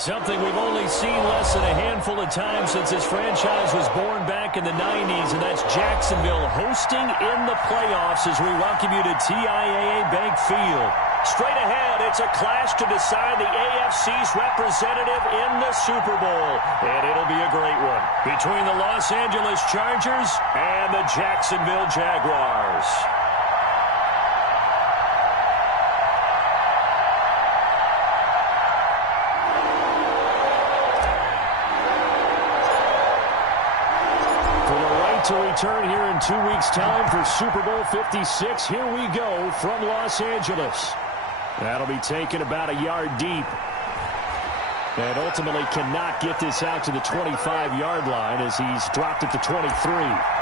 Something we've only seen less than a handful of times since this franchise was born back in the 90s, and that's Jacksonville hosting in the playoffs as we welcome you to TIAA Bank Field. Straight ahead, it's a clash to decide the AFC's representative in the Super Bowl, and it'll be a great one between the Los Angeles Chargers and the Jacksonville Jaguars. To return here in 2 weeks' time for Super Bowl 56. Here we go from Los Angeles. That'll be taken about a yard deep. And ultimately cannot get this out to the 25-yard line as he's dropped at the 23.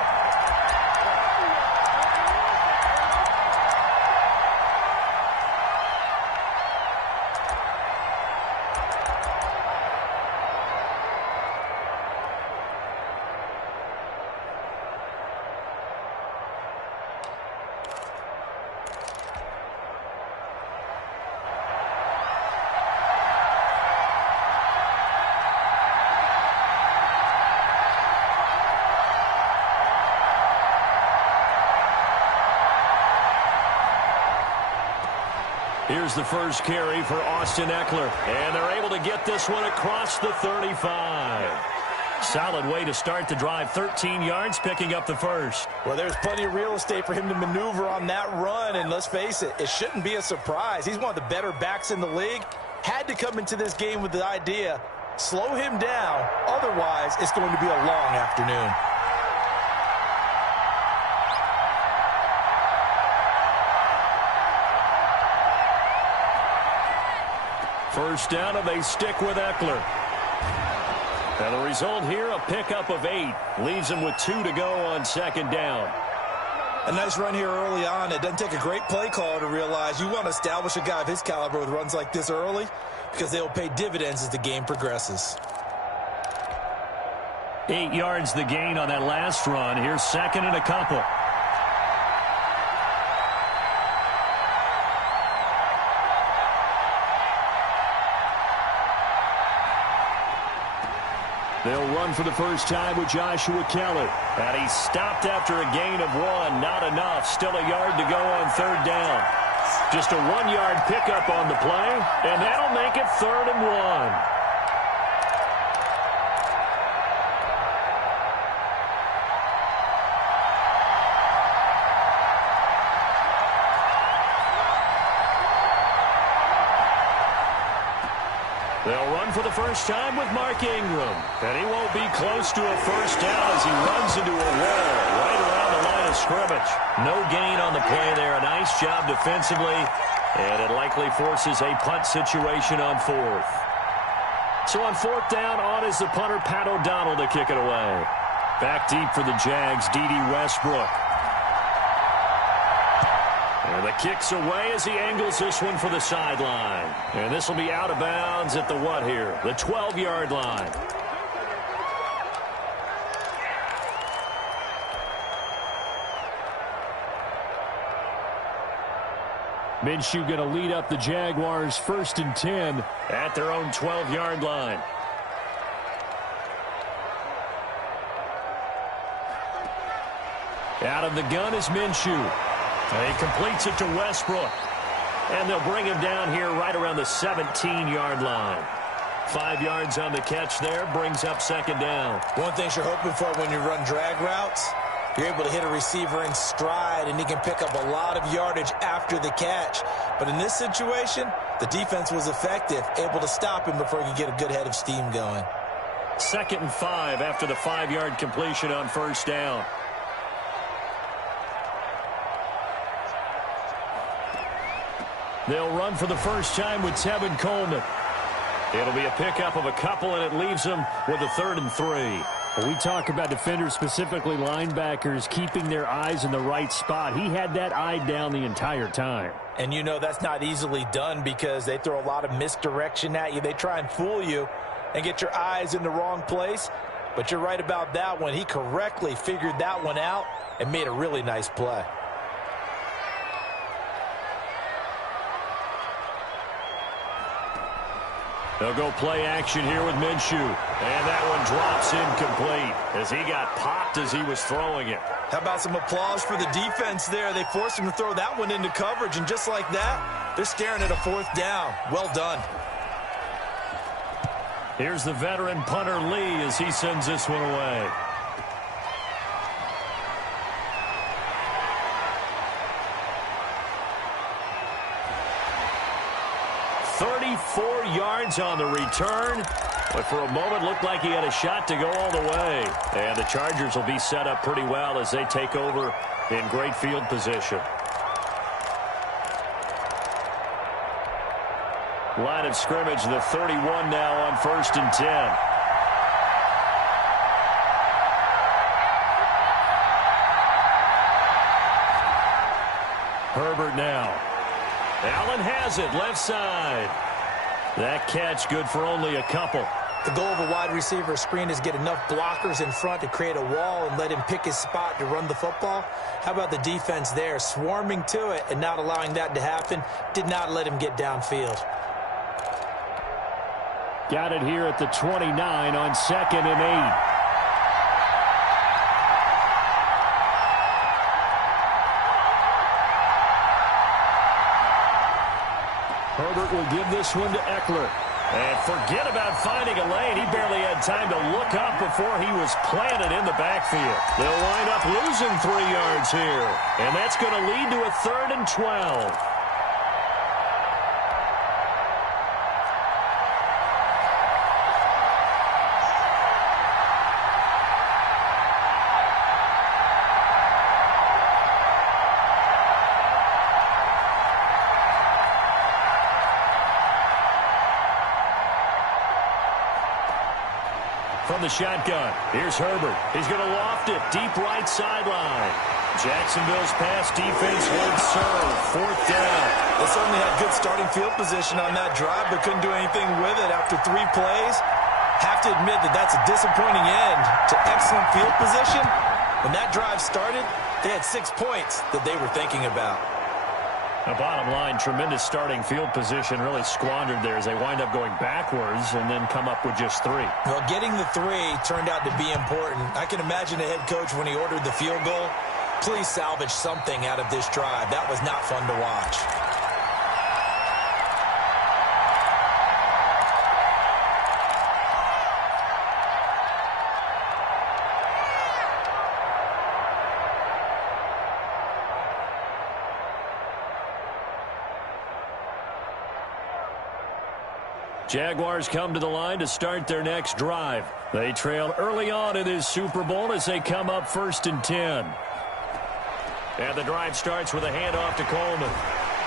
Here's the first carry for Austin Eckler, and they're able to get this one across the 35. Solid way to start the drive, 13 yards, picking up the first. Well, there's plenty of real estate for him to maneuver on that run, and let's face it, it shouldn't be a surprise. He's one of the better backs in the league. Had to come into this game with the idea, slow him down, otherwise it's going to be a long afternoon. First down, and they stick with Eckler. And the result here, a pickup of 8. Leaves him with 2 to go on second down. A nice run here early on. It doesn't take a great play caller to realize you want to establish a guy of his caliber with runs like this early because they will pay dividends as the game progresses. 8 yards the gain on that last run. Here's second and a couple. They'll run for the first time with Joshua Kelly. And he stopped after a gain of 1. Not enough. Still a yard to go on third down. Just a 1-yard pickup on the play, and that'll make it 3rd and 1. They'll run for the first time with Mark Ingram. And he won't be close to a first down as he runs into a wall right around the line of scrimmage. No gain on the play there. A nice job defensively. And it likely forces a punt situation on 4th. So on 4th down, on is the punter, Pat O'Donnell, to kick it away. Back deep for the Jags, D.D. Westbrook. And the kick's away as he angles this one for the sideline. And this will be out of bounds at the what here? The 12-yard line. Minshew going to lead up the Jaguars 1st and 10 at their own 12-yard line. Out of the gun is Minshew. He completes it to Westbrook. And they'll bring him down here right around the 17-yard line. 5 yards on the catch there, brings up second down. One thing you're hoping for when you run drag routes, you're able to hit a receiver in stride, and he can pick up a lot of yardage after the catch. But in this situation, the defense was effective, able to stop him before he could get a good head of steam going. 2nd and 5 after the 5-yard completion on first down. They'll run for the first time with Tevin Coleman. It'll be a pickup of a couple, and it leaves them with a 3rd and 3. Well, we talk about defenders, specifically linebackers, keeping their eyes in the right spot. He had that eye down the entire time. And you know that's not easily done because they throw a lot of misdirection at you. They try and fool you and get your eyes in the wrong place. But you're right about that one. He correctly figured that one out and made a really nice play. They'll go play action here with Minshew. And that one drops incomplete as he got popped as he was throwing it. How about some applause for the defense there? They forced him to throw that one into coverage, and just like that, they're staring at a 4th down. Well done. Here's the veteran punter Lee as he sends this one away. Four yards on the return, but for a moment looked like he had a shot to go all the way. And the Chargers will be set up pretty well as they take over in great field position. Line of scrimmage, the 31 now on 1st and 10. Herbert now. Allen has it, left side. That catch good for only a couple. The goal of a wide receiver screen is get enough blockers in front to create a wall and let him pick his spot to run the football. How about the defense there, swarming to it and not allowing that to happen? Did not let him get downfield. Got it here at the 29 on 2nd and 8. Herbert will give this one to Eckler. And forget about finding a lane. He barely had time to look up before he was planted in the backfield. They'll wind up losing 3 yards here. And that's going to lead to a 3rd and 12. From the shotgun, here's Herbert. He's going to loft it deep right sideline. Jacksonville's pass defense would serve. 4th down. They certainly had good starting field position on that drive, but couldn't do anything with it after 3 plays. Have to admit that that's a disappointing end to excellent field position. When that drive started, they had 6 points that they were thinking about. The bottom line, tremendous starting field position, really squandered there as they wind up going backwards and then come up with just 3. Well, getting the 3 turned out to be important. I can imagine the head coach when he ordered the field goal. Please salvage something out of this drive. That was not fun to watch. Jaguars come to the line to start their next drive. They trail early on in this Super Bowl as they come up 1st and 10. And the drive starts with a handoff to Coleman.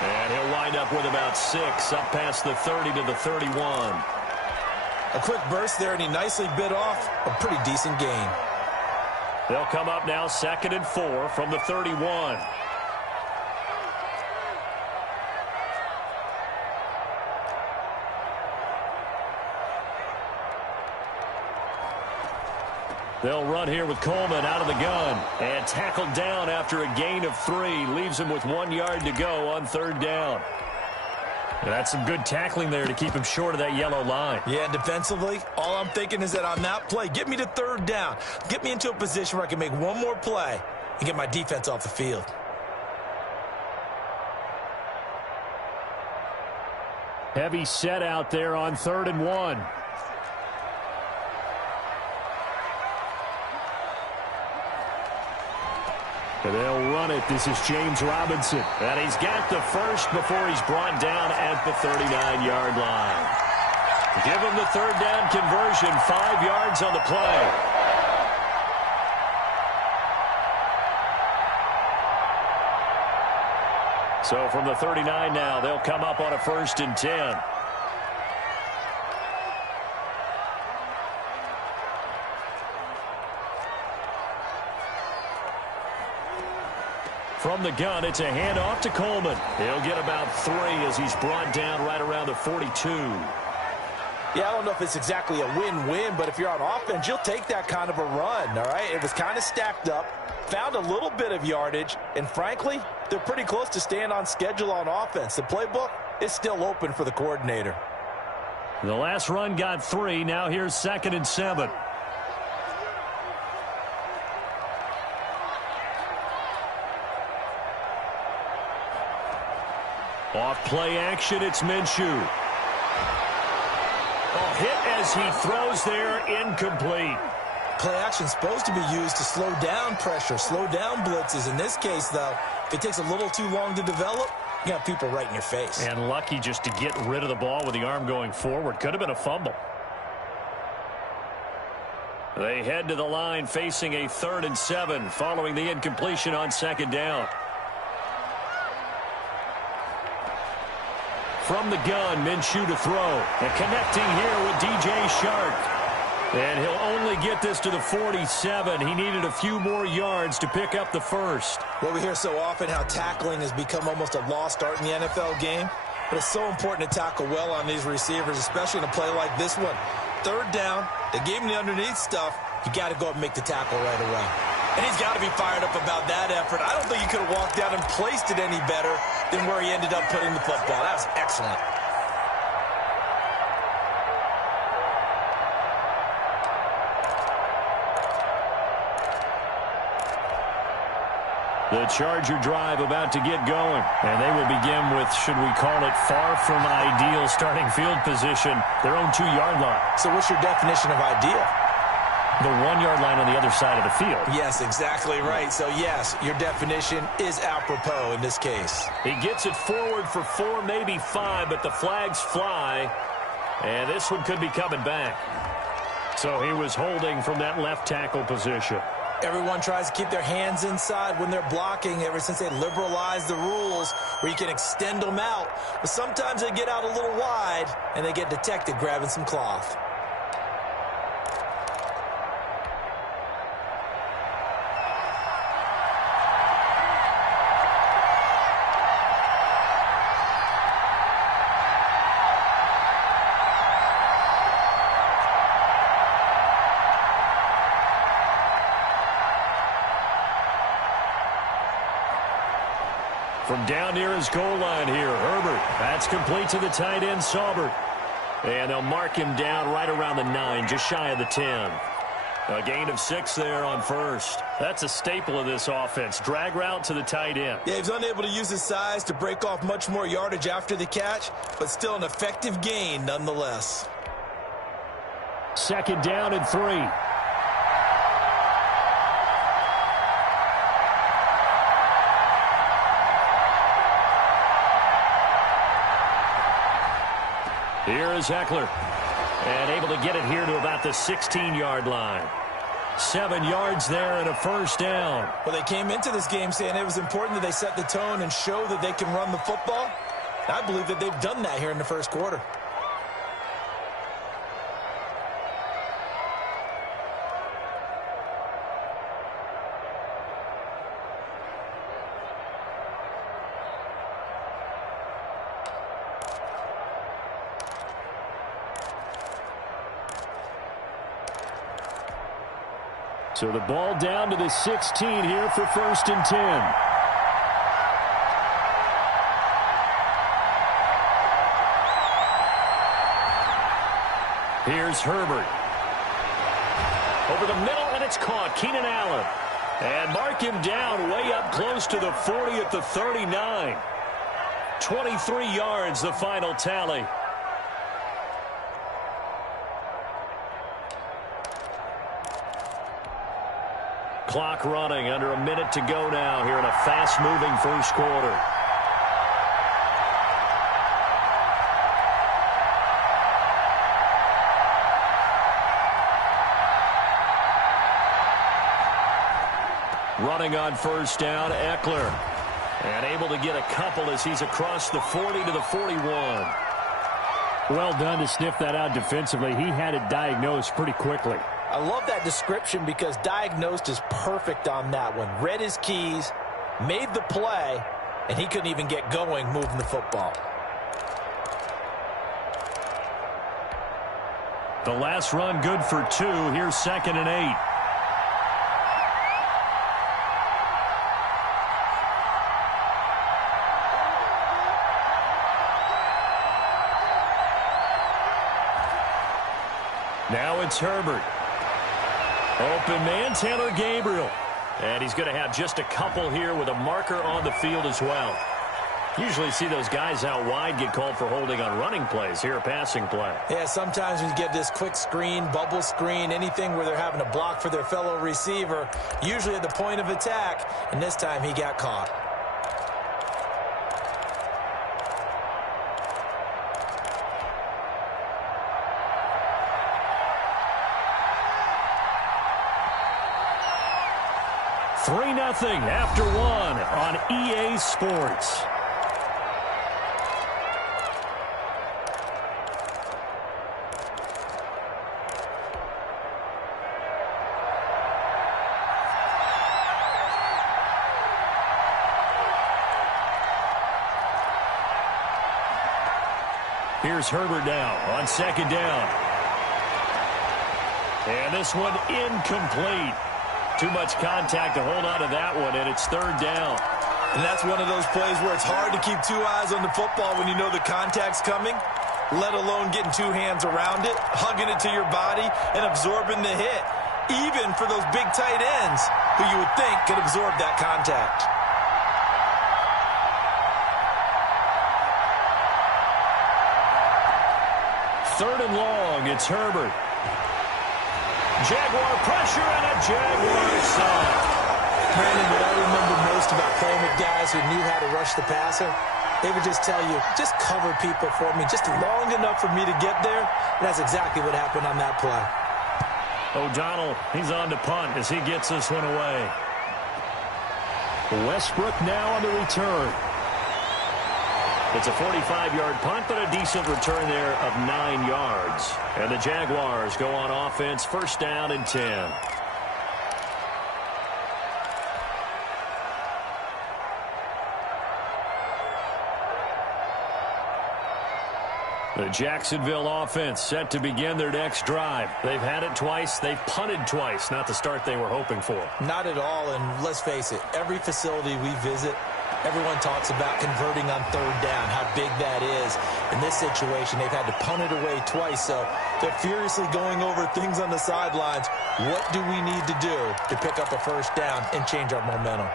And he'll wind up with about 6, up past the 30 to the 31. A quick burst there, and he nicely bit off a pretty decent gain. They'll come up now 2nd and 4 from the 31. They'll run here with Coleman out of the gun. And tackled down after a gain of 3. Leaves him with 1 yard to go on 3rd down. And that's some good tackling there to keep him short of that yellow line. Yeah, defensively, all I'm thinking is that on that play, get me to 3rd down. Get me into a position where I can make one more play and get my defense off the field. Heavy set out there on 3rd and 1. They'll run it. This is James Robinson. And he's got the first before he's brought down at the 39-yard line. Give him the 3rd down conversion. 5 yards on the play. So from the 39 now, they'll come up on a 1st and 10. From the gun, it's a handoff to Coleman. He'll get about 3 as he's brought down right around the 42. Yeah, I don't know if it's exactly a win-win, but if you're on offense, you'll take that kind of a run, all right? It was kind of stacked up, found a little bit of yardage, and frankly, they're pretty close to staying on schedule on offense. The playbook is still open for the coordinator. The last run got 3. Now here's 2nd and 7. Off play action, it's Minshew. Oh, hit as he throws there, incomplete. Play action is supposed to be used to slow down pressure, slow down blitzes. In this case, though, if it takes a little too long to develop, you got people right in your face. And lucky just to get rid of the ball with the arm going forward. Could have been a fumble. They head to the line facing a 3rd and 7 following the incompletion on 2nd down. From the gun, Minshew to throw. And connecting here with DJ Shark. And he'll only get this to the 47. He needed a few more yards to pick up the first. Well, we hear so often how tackling has become almost a lost art in the NFL game. But it's so important to tackle well on these receivers, especially in a play like this one. 3rd down, they gave him the underneath stuff. You got to go up and make the tackle right away. And he's got to be fired up about that effort. I don't think he could have walked down and placed it any better than where he ended up putting the football. That was excellent. The Charger drive about to get going. And they will begin with, should we call it, far from ideal starting field position, their own 2-yard line. So what's your definition of ideal? The 1-yard line on the other side of the field. Yes, exactly right. So, yes, your definition is apropos in this case. He gets it forward for 4, maybe 5, but the flags fly. And this one could be coming back. So he was holding from that left tackle position. Everyone tries to keep their hands inside when they're blocking ever since they liberalized the rules where you can extend them out. But sometimes they get out a little wide and they get detected grabbing some cloth. From down near his goal line here, Herbert. That's complete to the tight end, Saubert. And they'll mark him down right around the 9, just shy of the 10. A gain of 6 there on first. That's a staple of this offense. Drag route to the tight end. Yeah, he's unable to use his size to break off much more yardage after the catch, but still an effective gain nonetheless. 2nd down and 3. Here is Eckler. And able to get it here to about the 16-yard line. 7 yards there and a first down. Well, they came into this game saying it was important that they set the tone and show that they can run the football. I believe that they've done that here in the first quarter. So the ball down to the 16 here for 1st and 10. Here's Herbert. Over the middle, and it's caught. Keenan Allen. And mark him down way up close to the 40 at the 39. 23 yards, the final tally. Clock running, under a minute to go now here in a fast-moving first quarter. Running on first down, Eckler. And able to get a couple as he's across the 40 to the 41. Well done to sniff that out defensively. He had it diagnosed pretty quickly. I love that description because diagnosed is perfect on that one. Read his keys, made the play, and he couldn't even get going moving the football. The last run good for 2. Here's 2nd and 8. Now it's Herbert. Open man, Taylor Gabriel. And he's going to have just a couple here with a marker on the field as well. Usually see those guys out wide get called for holding on running plays. Here, a passing play. Yeah, sometimes when you get this quick screen, bubble screen, anything where they're having to block for their fellow receiver, usually at the point of attack, and this time he got caught. Three 0 after one on EA Sports. Here's Herbert now on second down. And this one incomplete. Too much contact to hold on to that one, and it's third down. And that's one of those plays where it's hard to keep two eyes on the football when you know the contact's coming, let alone getting two hands around it, hugging it to your body, and absorbing the hit, even for those big tight ends who you would think could absorb that contact. Third and long, it's Herbert. Jaguar pressure and a Jaguar sack. Brandon, what I remember most about playing with guys who knew how to rush the passer, they would just tell you, just cover people for me, just long enough for me to get there. And that's exactly what happened on that play. O'Donnell, he's on to punt as he gets this one away. Westbrook now on the return. It's a 45-yard punt, but a decent return there of 9 yards. And the Jaguars go on offense, first down and 10. The Jacksonville offense set to begin their next drive. They've had it twice. They've punted twice. Not the start they were hoping for. Not at all, and let's face it, every facility we visit, everyone talks about converting on third down, how big that is. In this situation, they've had to punt it away twice, so they're furiously going over things on the sidelines. What do we need to do to pick up a first down and change our momentum?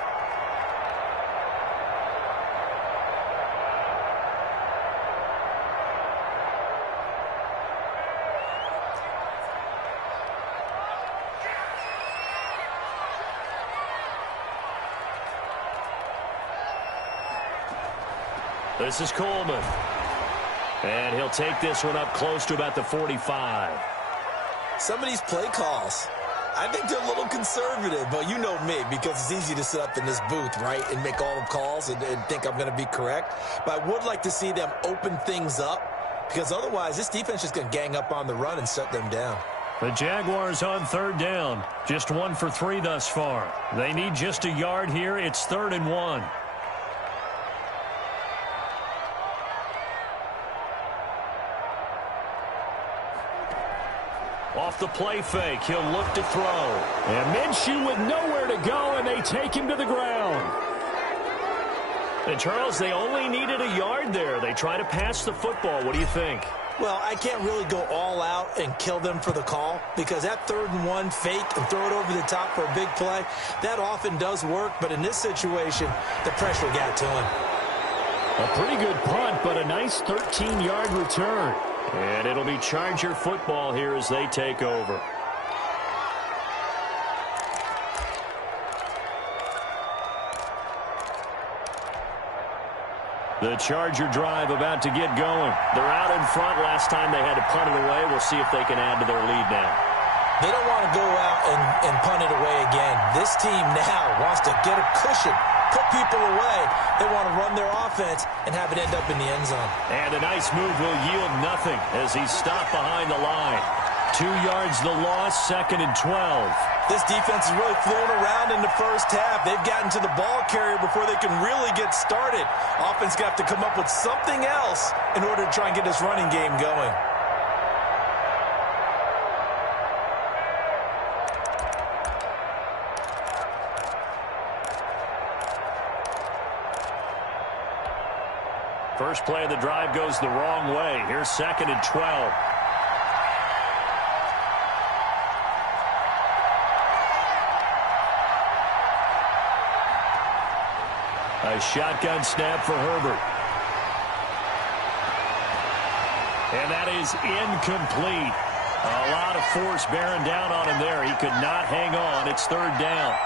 This is Coleman. And he'll take this one up close to about the 45. Some of these play calls, I think they're a little conservative, but you know me, because it's easy to sit up in this booth, right, and make all the calls and think I'm going to be correct. But I would like to see them open things up, because otherwise this defense is going to gang up on the run and shut them down. The Jaguars on third down. Just 1 for 3 thus far. They need just a yard here. It's 3rd and 1. Off the play fake, he'll look to throw. And Minshew with nowhere to go, and they take him to the ground. And, Charles, they only needed a yard there. They try to pass the football. What do you think? Well, I can't really go all out and kill them for the call, because that 3rd and 1 fake and throw it over the top for a big play, that often does work. But in this situation, the pressure got to him. A pretty good punt, but a nice 13-yard return. And it'll be Charger football here as they take over. The Charger drive about to get going. They're out in front. Last time they had to punt it away. We'll see if they can add to their lead now. They don't want to go out and punt it away again. This team now wants to get a cushion, put people away. They want to run their offense and have it end up in the end zone. And a nice move will yield nothing as he's stopped behind the line. 2 yards the loss, 2nd and 12. This defense is really flown around in the first half. They've gotten to the ball carrier before they can really get started. Offense got to come up with something else in order to try and get this running game going. First play of the drive goes the wrong way. Here's 2nd and 12. A shotgun snap for Herbert. And that is incomplete. A lot of force bearing down on him there. He could not hang on. It's third down.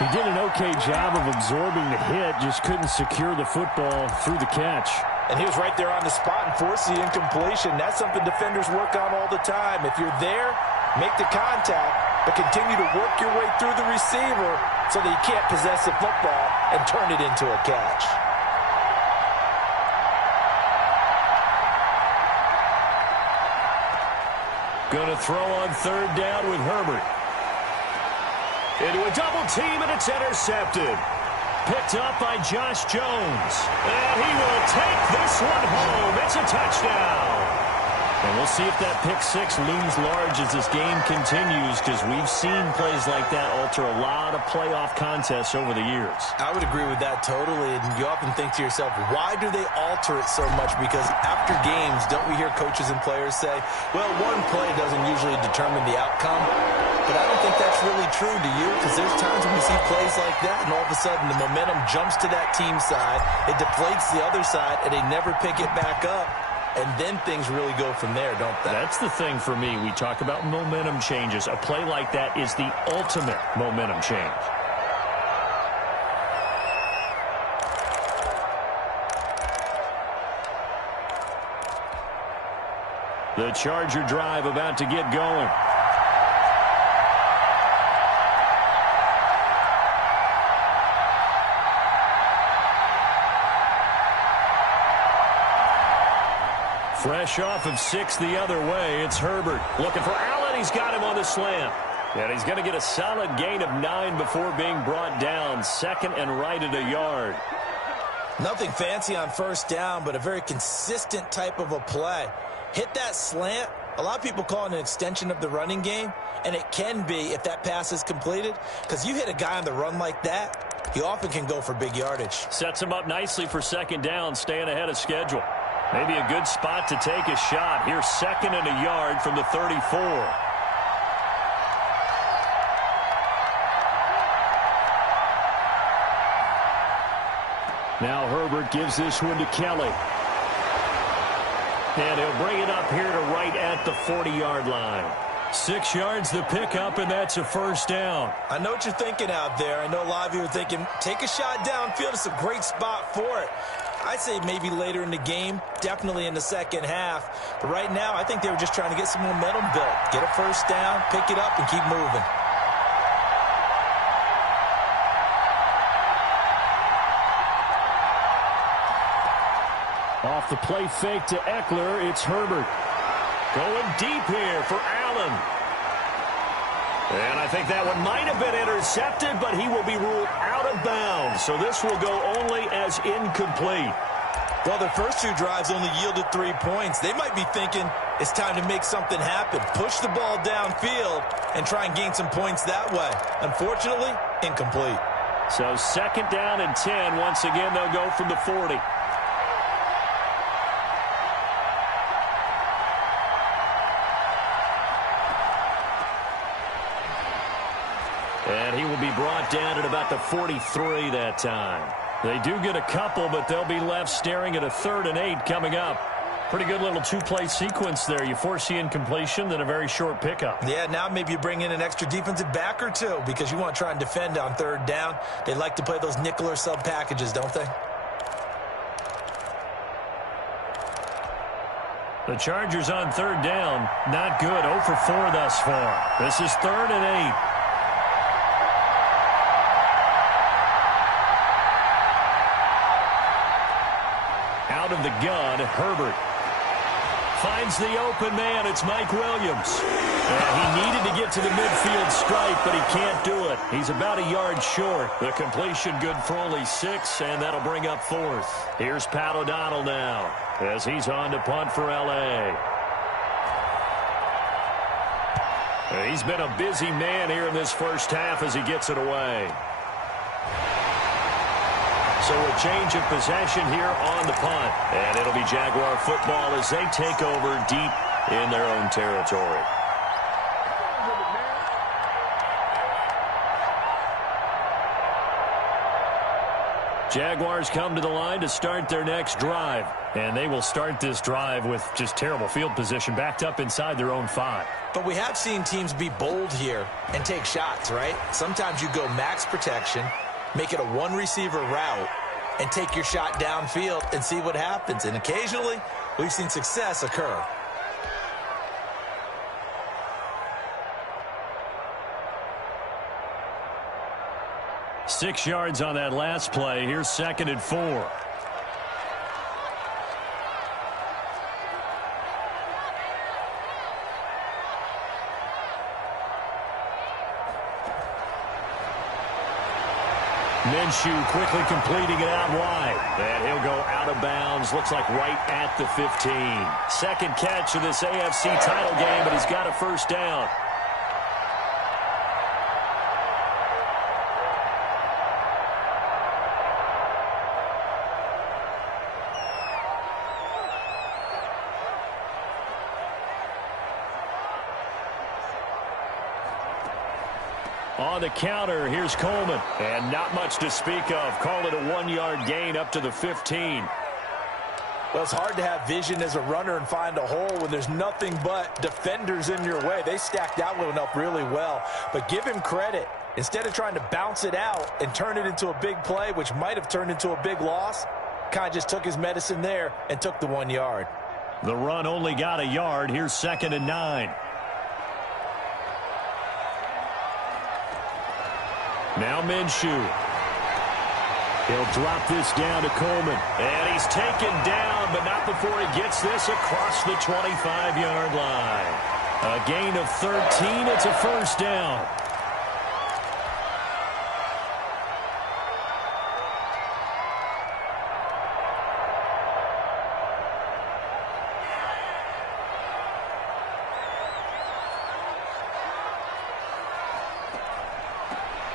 He did an okay job of absorbing the hit, just couldn't secure the football through the catch. And he was right there on the spot and forced the incompletion. That's something defenders work on all the time. If you're there, make the contact, but continue to work your way through the receiver so that you can't possess the football and turn it into a catch. Going to throw on third down with Herbert. Into a double team, and it's intercepted. Picked up by Josh Jones. And he will take this one home. It's a touchdown. And we'll see if that pick six looms large as this game continues, because we've seen plays like that alter a lot of playoff contests over the years. I would agree with that totally, and you often think to yourself, why do they alter it so much? Because after games, don't we hear coaches and players say, well, one play doesn't usually determine the outcome? But I don't think that's really true, do you? Because there's times when we see plays like that, and all of a sudden the momentum jumps to that team side, it deflates the other side, and they never pick it back up. And then things really go from there, don't they? That's the thing for me. We talk about momentum changes. A play like that is the ultimate momentum change. The Charger drive about to get going. Fresh off of 6 the other way, it's Herbert. Looking for Allen. He's got him on the slant. And he's going to get a solid gain of 9 before being brought down. Second and right at a yard. Nothing fancy on first down, but a very consistent type of a play. Hit that slant. A lot of people call it an extension of the running game, and it can be if that pass is completed, because you hit a guy on the run like that, he often can go for big yardage. Sets him up nicely for second down, staying ahead of schedule. Maybe a good spot to take a shot. Here's second and a yard from the 34. Now Herbert gives this one to Kelly. And he'll bring it up here to right at the 40-yard line. 6 yards the pickup, and that's a first down. I know what you're thinking out there. I know a lot of you are thinking, take a shot downfield. It's a great spot for it. I'd say maybe later in the game, definitely in the second half. But right now, I think they were just trying to get some momentum built. Get a first down, pick it up, and keep moving. Off the play fake to Eckler, it's Herbert. Going deep here for Allen. And I think that one might have been intercepted, but he will be ruled out of bounds. So this will go only as incomplete. Well, their first 2 drives only yielded 3 points. They might be thinking it's time to make something happen. Push the ball downfield and try and gain some points that way. Unfortunately, incomplete. So second down and 10. Once again, they'll go from the 40. And he will be brought down at about the 43 that time. They do get a couple, but they'll be left staring at a 3rd and 8 coming up. Pretty good little 2-play sequence there. You force the incompletion, then a very short pickup. Yeah, now maybe you bring in an extra defensive back or 2 because you want to try and defend on 3rd down. They like to play those nickel or sub packages, don't they? The Chargers on 3rd down. Not good. 0 for 4 thus far. This is 3rd and 8. Out of the gun, Herbert finds the open man. It's Mike Williams. He needed to get to the midfield stripe, but he can't do it. He's about a yard short. The completion good for only 6, and that'll bring up 4th. Here's Pat O'Donnell now as he's on to punt for L.A. He's been a busy man here in this first half as he gets it away. So a change of possession here on the punt. And it'll be Jaguar football as they take over deep in their own territory. Jaguars come to the line to start their next drive. And they will start this drive with just terrible field position, backed up inside their own 5. But we have seen teams be bold here and take shots, right? Sometimes you go max protection, make it a one-receiver route, and take your shot downfield and see what happens. And occasionally, we've seen success occur. Six yards on that last play. Here's 2nd and 4. Minshew quickly completing it out wide. And he'll go out of bounds. Looks like right at the 15. Second catch of this AFC title game, but he's got a first down. On the counter, here's Coleman. And not much to speak of. Call it a 1-yard gain up to the 15. Well, it's hard to have vision as a runner and find a hole when there's nothing but defenders in your way. They stacked that one up really well. But give him credit. Instead of trying to bounce it out and turn it into a big play, which might have turned into a big loss, kind of just took his medicine there and took the 1 yard. The run only got a yard. Here's 2nd and 9. Now Minshew. He'll drop this down to Coleman. And he's taken down, but not before he gets this across the 25-yard line. A gain of 13. It's a first down.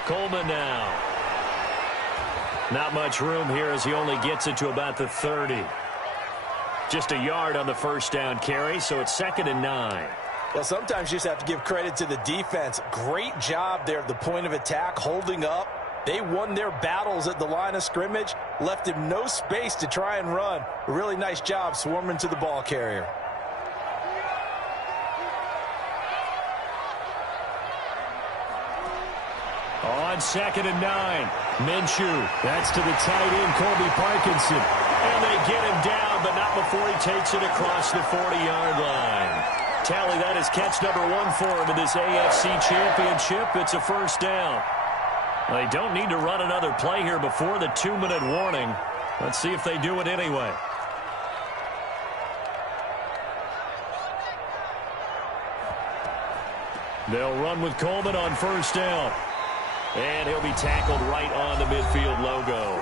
Coleman now. Not much room here as he only gets it to about the 30. Just a yard on the first down carry, so it's 2nd and 9. Well, sometimes you just have to give credit to the defense. Great job there at the point of attack, holding up. They won their battles at the line of scrimmage, left him no space to try and run. A really nice job swarming to the ball carrier. On 2nd and 9, Minshew. That's to the tight end, Colby Parkinson. And they get him down, but not before he takes it across the 40-yard line. Tally, that is catch number 1 for him in this AFC Championship. It's a first down. They don't need to run another play here before the 2-minute warning. Let's see if they do it anyway. They'll run with Coleman on first down. And he'll be tackled right on the midfield logo.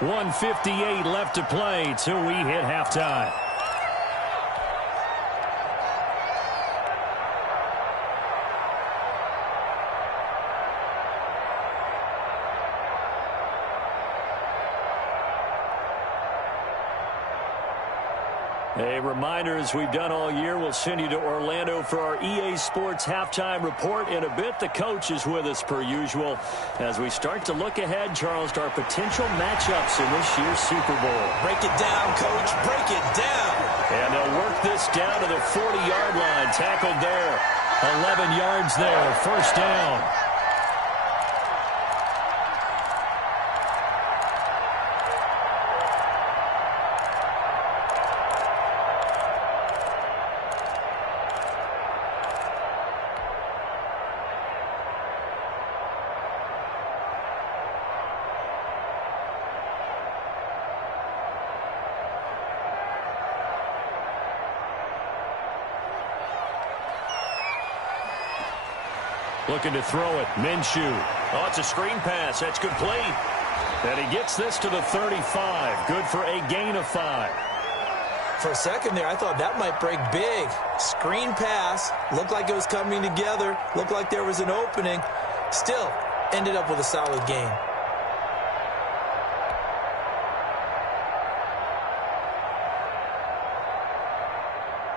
1:58 left to play till we hit halftime. A reminder, as we've done all year, we'll send you to Orlando for our EA Sports halftime report in a bit. The coach is with us per usual as we start to look ahead, Charles, to our potential matchups in this year's Super Bowl. Break it down, Coach. Break it down. And they'll work this down to the 40-yard line. Tackled there. 11 yards there. First down. Looking to throw it. Minshew. Oh, it's a screen pass. That's complete. And he gets this to the 35. Good for a gain of 5. For a second there, I thought that might break big. Screen pass. Looked like it was coming together. Looked like there was an opening. Still, ended up with a solid gain.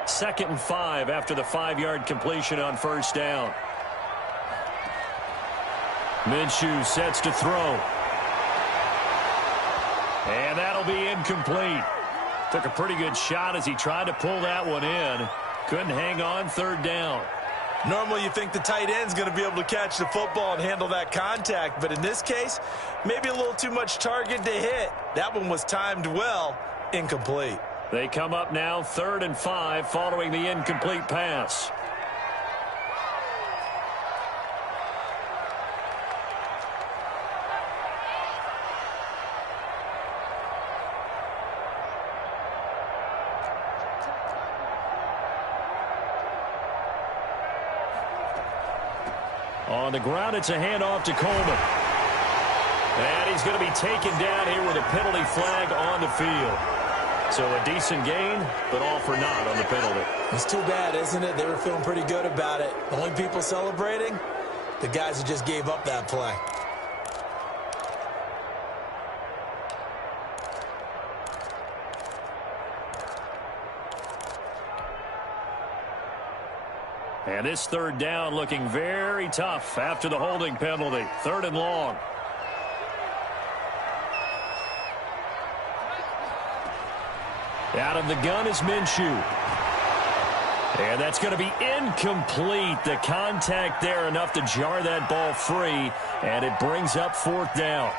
Second and 5 after the 5-yard completion on first down. Minshew sets to throw. And that'll be incomplete. Took a pretty good shot as he tried to pull that one in. Couldn't hang on, third down. Normally you think the tight end's going to be able to catch the football and handle that contact, but in this case, maybe a little too much target to hit. That one was timed well, incomplete. They come up now 3rd and 5 following the incomplete pass. On the ground, it's a handoff to Coleman. And he's going to be taken down here with a penalty flag on the field. So a decent gain, but all for naught on the penalty. It's too bad, isn't it? They were feeling pretty good about it. The only people celebrating, the guys who just gave up that play. And this 3rd down looking very tough after the holding penalty. 3rd and long. Out of the gun is Minshew. And that's going to be incomplete. The contact there enough to jar that ball free. And it brings up 4th down.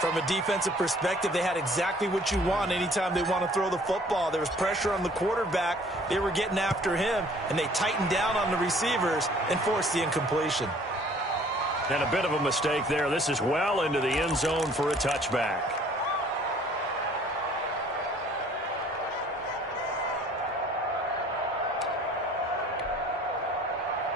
From a defensive perspective, they had exactly what you want anytime they want to throw the football. There was pressure on the quarterback. They were getting after him, and they tightened down on the receivers and forced the incompletion. And a bit of a mistake there. This is well into the end zone for a touchback.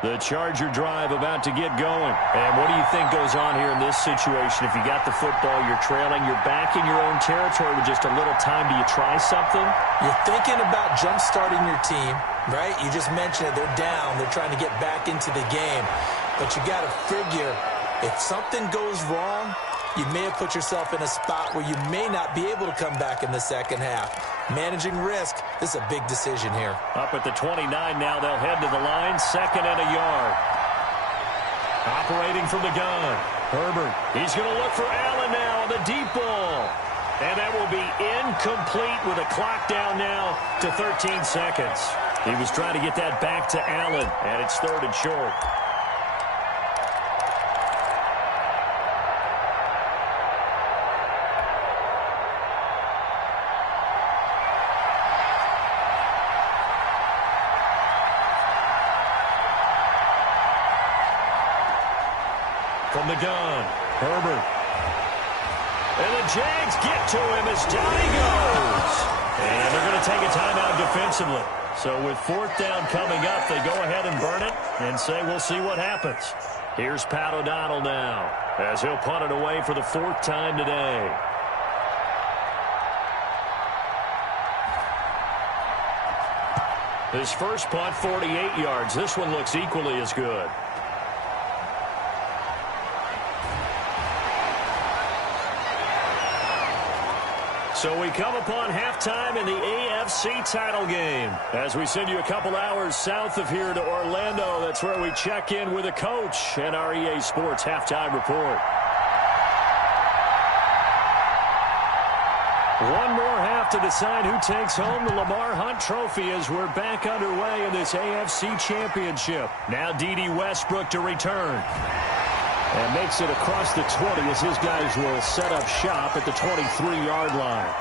The Charger drive about to get going. And what do you think goes on here in this situation? If you got the football, you're trailing, you're back in your own territory with just a little time. Do you try something? You're thinking about jump-starting your team, right? You just mentioned it. They're down. They're trying to get back into the game. But you got to figure, if something goes wrong, you may have put yourself in a spot where you may not be able to come back in the second half. Managing risk, this is a big decision here. Up at the 29 now, they'll head to the line, 2nd and a yard. Operating from the gun, Herbert. He's going to look for Allen now on the deep ball. And that will be incomplete with a clock down now to 13 seconds. He was trying to get that back to Allen, and it's 3rd and short. From the gun, Herbert. And the Jags get to him as down he goes. And they're going to take a timeout defensively. So with 4th down coming up, they go ahead and burn it and say we'll see what happens. Here's Pat O'Donnell now as he'll punt it away for the 4th time today. His first punt, 48 yards. This one looks equally as good. So we come upon halftime in the AFC title game. As we send you a couple hours south of here to Orlando, that's where we check in with the coach and our EA Sports halftime report. One more half to decide who takes home the Lamar Hunt Trophy as we're back underway in this AFC Championship. Now D.D. Westbrook to return. And makes it across the 20 as his guys will set up shop at the 23-yard line.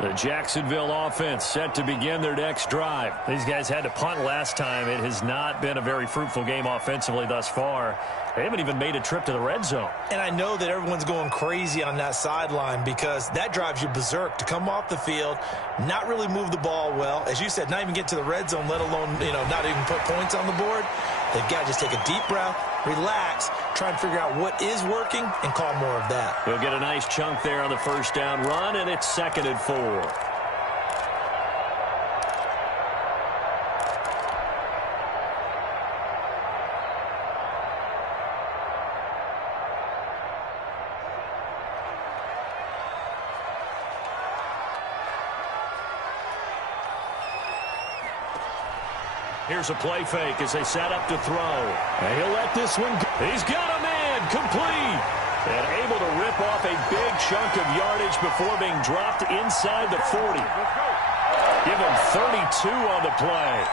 The Jacksonville offense set to begin their next drive. These guys had to punt last time. It has not been a very fruitful game offensively thus far. They haven't even made a trip to the red zone. And I know that everyone's going crazy on that sideline because that drives you berserk to come off the field, not really move the ball well. As you said, not even get to the red zone, let alone, not even put points on the board. They've got to just take a deep breath, relax, try and figure out what is working, and call more of that. He'll get a nice chunk there on the first down run, and it's 2nd and 4. Here's a play fake as they set up to throw. And he'll let this one go. He's got a man complete. And able to rip off a big chunk of yardage before being dropped inside the 40. Give him 32 on the play.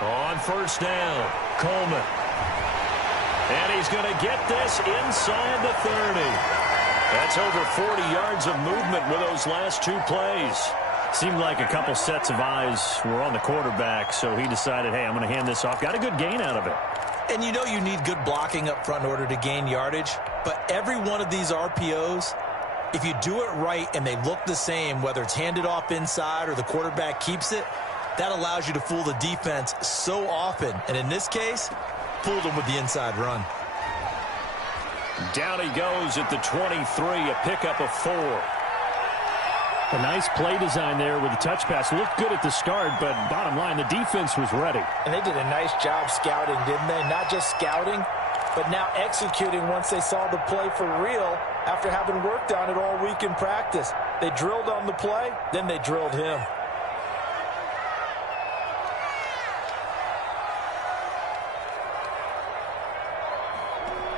On first down, Coleman. And he's going to get this inside the 30. That's over 40 yards of movement with those last two plays. Seemed like a couple sets of eyes were on the quarterback, so he decided, hey, I'm going to hand this off. Got a good gain out of it. And you know you need good blocking up front in order to gain yardage. But every one of these RPOs, if you do it right and they look the same, whether it's handed off inside or the quarterback keeps it, that allows you to fool the defense so often. And in this case, fooled them with the inside run. Down he goes at the 23, a pickup of 4. A nice play design there with the touch pass. Looked good at the start, but bottom line, the defense was ready. And they did a nice job scouting, didn't they? Not just scouting, but now executing once they saw the play for real after having worked on it all week in practice. They drilled on the play, then they drilled him.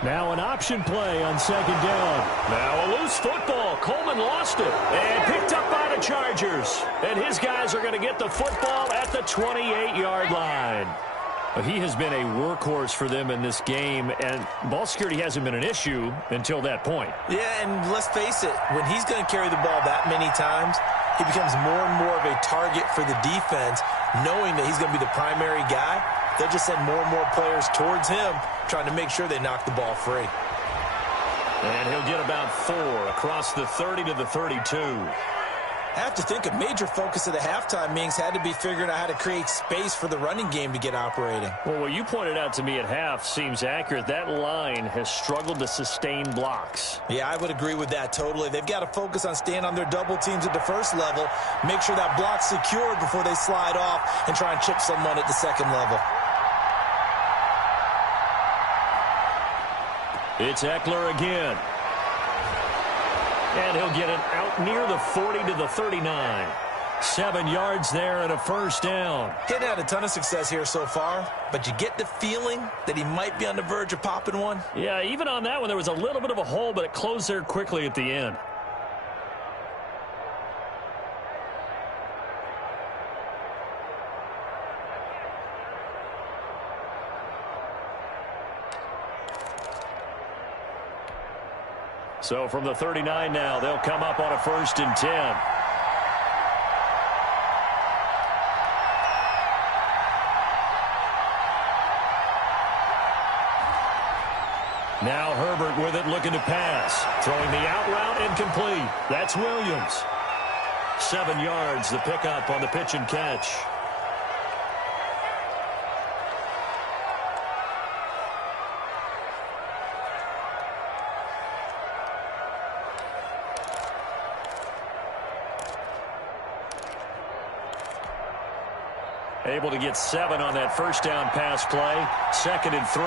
Now an option play on second down. Now a loose football. Coleman lost it and picked up by the Chargers. And his guys are going to get the football at the 28-yard line. He has been a workhorse for them in this game, and ball security hasn't been an issue until that point. Yeah, and let's face it, when he's going to carry the ball that many times, he becomes more and more of a target for the defense, knowing that he's going to be the primary guy. They'll just send more and more players towards him, trying to make sure they knock the ball free. And he'll get about 4 across the 30 to the 32. I have to think a major focus of the halftime meetings had to be figuring out how to create space for the running game to get operating. Well, what you pointed out to me at half seems accurate. That line has struggled to sustain blocks. Yeah, I would agree with that totally. They've got to focus on staying on their double teams at the first level, make sure that block's secured before they slide off and try and chip someone at the second level. It's Eckler again. And he'll get it out near the 40 to the 39. 7 yards there and a first down. He hadn't had a ton of success here so far, but you get the feeling that he might be on the verge of popping one. Yeah, even on that one, there was a little bit of a hole, but it closed there quickly at the end. So from the 39 now, they'll come up on a 1st and 10. Now Herbert with it, looking to pass. Throwing the out route incomplete. That's Williams. 7 yards, the pickup on the pitch and catch. Able to get 7 on that first down pass play. 2nd and 3.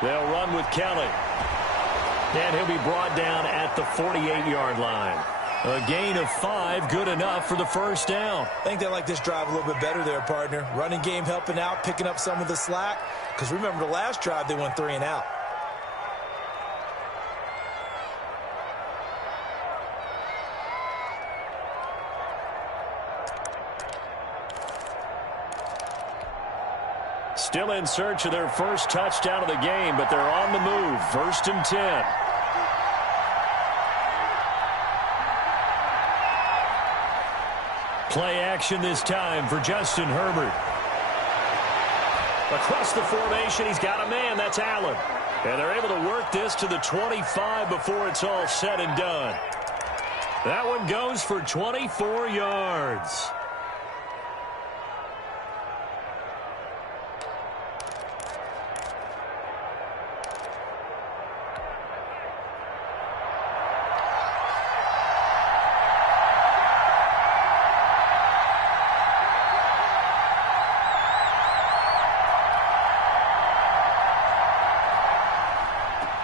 They'll run with Kelly. And he'll be brought down at the 48-yard line. A gain of 5, good enough for the first down. I think they like this drive a little bit better there, partner. Running game helping out, picking up some of the slack. Because remember the last drive, they went 3 and out. Still in search of their first touchdown of the game, but they're on the move. 1st and 10. Play action this time for Justin Herbert. Across the formation, he's got a man. That's Allen. And they're able to work this to the 25 before it's all said and done. That one goes for 24 yards.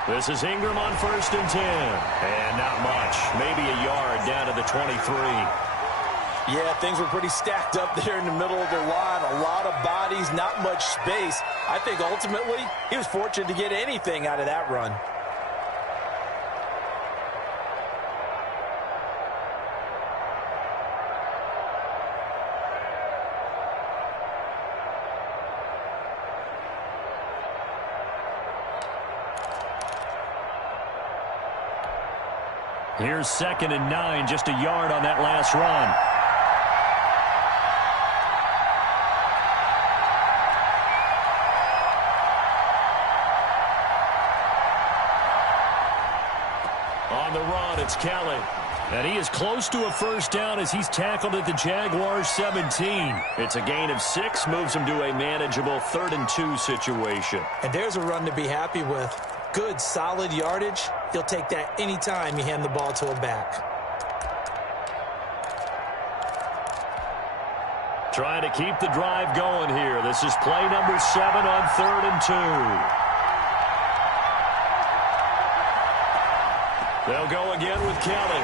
This is Ingram on 1st and 10. And not much. Maybe a yard down to the 23. Yeah, things were pretty stacked up there in the middle of the line. A lot of bodies, not much space. I think ultimately he was fortunate to get anything out of that run. Here's 2nd and 9, just a yard on that last run. On the run, it's Kelly. And he is close to a first down as he's tackled at the Jaguars' 17. It's a gain of 6, moves him to a manageable 3rd and 2 situation. And there's a run to be happy with. Good, solid yardage. He'll take that anytime you hand the ball to a back. Trying to keep the drive going here. This is play number 7 on 3rd and 2. They'll go again with Kelly.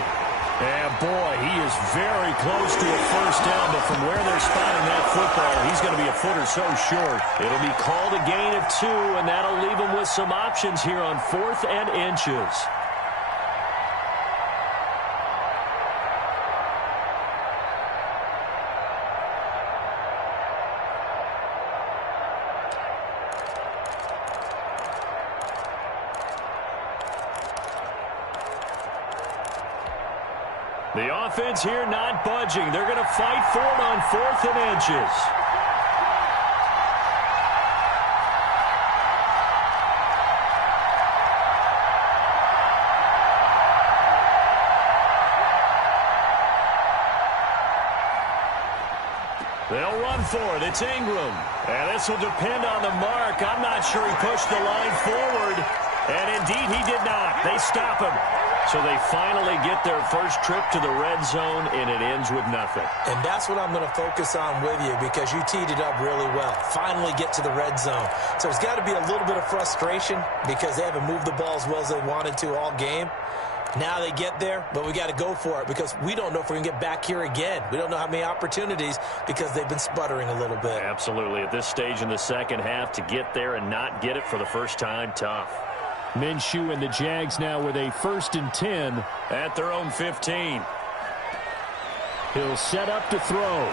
And, boy, he is very close to a first down, but from where they're spotting that football, he's going to be a foot or so short. It'll be called a gain of 2, and that'll leave him with some options here on 4th and inches. The offense here not budging. They're going to fight for it on 4th and inches. They'll run for it. It's Ingram. And this will depend on the mark. I'm not sure he pushed the line forward. And indeed, he did not. They stop him. So they finally get their first trip to the red zone, and it ends with nothing. And that's what I'm going to focus on with you because you teed it up really well. Finally get to the red zone. So there's got to be a little bit of frustration because they haven't moved the ball as well as they wanted to all game. Now they get there, but we got to go for it because we don't know if we're going to get back here again. We don't know how many opportunities because they've been sputtering a little bit. Absolutely. At this stage in the second half, to get there and not get it for the first time, tough. Minshew and the Jags now with a 1st and 10 at their own 15. He'll set up to throw.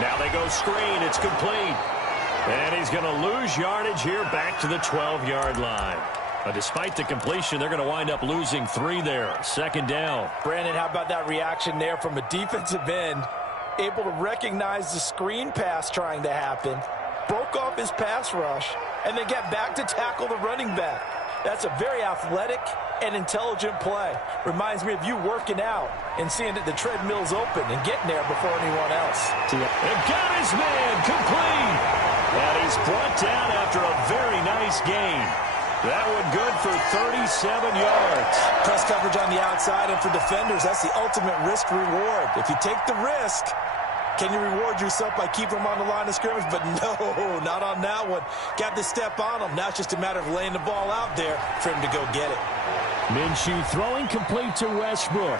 Now they go screen. It's complete. And he's going to lose yardage here back to the 12-yard line. But despite the completion, they're going to wind up losing 3 there. 2nd down. Brandon, how about that reaction there from a defensive end? Able to recognize the screen pass trying to happen. Broke off his pass rush, and then get back to tackle the running back. That's a very athletic and intelligent play. Reminds me of you working out and seeing that the treadmill's open and getting there before anyone else. And got his man complete. And he's brought down after a very nice gain. That one good for 37 yards. Press coverage on the outside, and for defenders, that's the ultimate risk reward. If you take the risk, can you reward yourself by keeping them on the line of scrimmage? But no, not on that one. Got to step on them. Now it's just a matter of laying the ball out there for him to go get it. Minshew throwing complete to Westbrook.